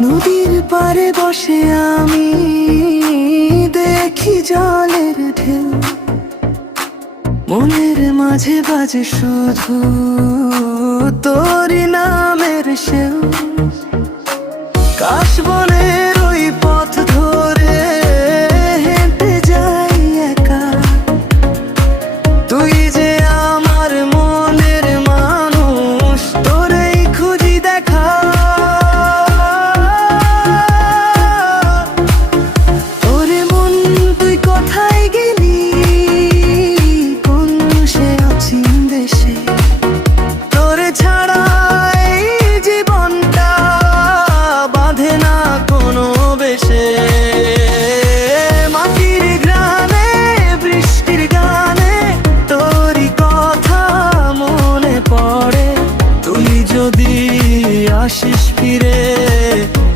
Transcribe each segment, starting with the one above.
নদীর পারে বসে আমি দেখি জলের ঢেউ, মনের মাঝে বাজে শুধু তোরই নামের সেও। কাশবনের ওই পথ ধরে হেঁটে যাই একা, তুই যে আমার মনের মানুষ, তোরেই খুঁজি দেখা। ওরে মন তুই কোথায় গেলি, কোন সে অচিন দেশে, তোরে ছাড়া এই জীবনটা বাঁধে না কোনো বেশে। মাটির গ্রামে বৃষ্টির গানে তোরই কথা মনে পড়ে, তুই যদি আসিস ফিরে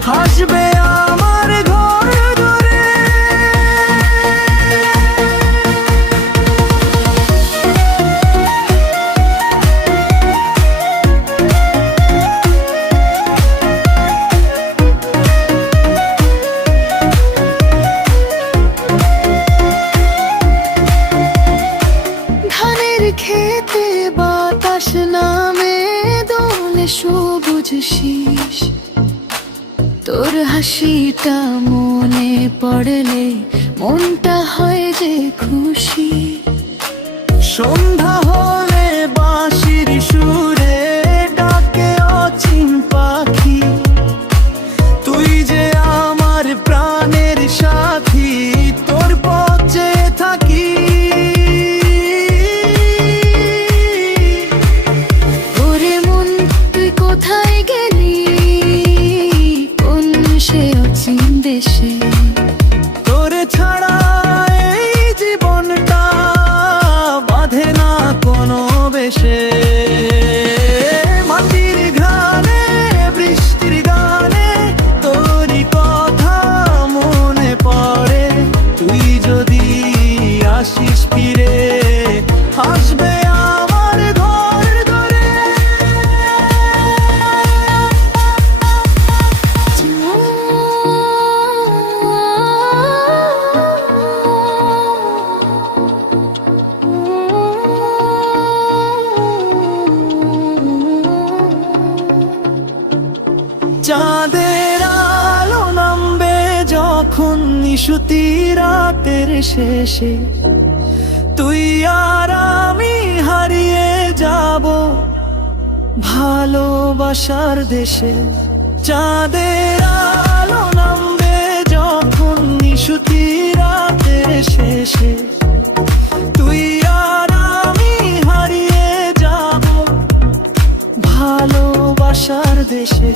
হাসবে আমার ঘর ধরে। ধানের খেতে বাতাস নামে দোলে সবুজ শীষ, তোর হাসিটা মনে পড়লে মনটা হয় যে খুশি। সন্ধ্যা হলে বাঁশির সুরে ডাকে অচিন পাখি, তুই যে আমার প্রাণের সাথী, তোর পথে থাকি। ওরে মন তুই কোথায় গেলি, কোন সে অচিন দেশে, তোরে ছাড়া এই জীবনটা বাঁধে না কোনো বেশে। মাটির ঘ্রাণে বৃষ্টির গানে তোরই কথা মনে পড়ে, তুই যদি আসিস ফিরে হাসবে আমার ঘর ধরে। চাঁদের আলো নামবে যখন নিশুতি রাতের শেষে, তুই আর আমি হারিয়ে যাব ভালোবাসার দেশে। চাঁদের আলো নামবে যখন নিশুতি রাতের শেষে, তুই আর আমি হারিয়ে যাব ভালোবাসার দেশে।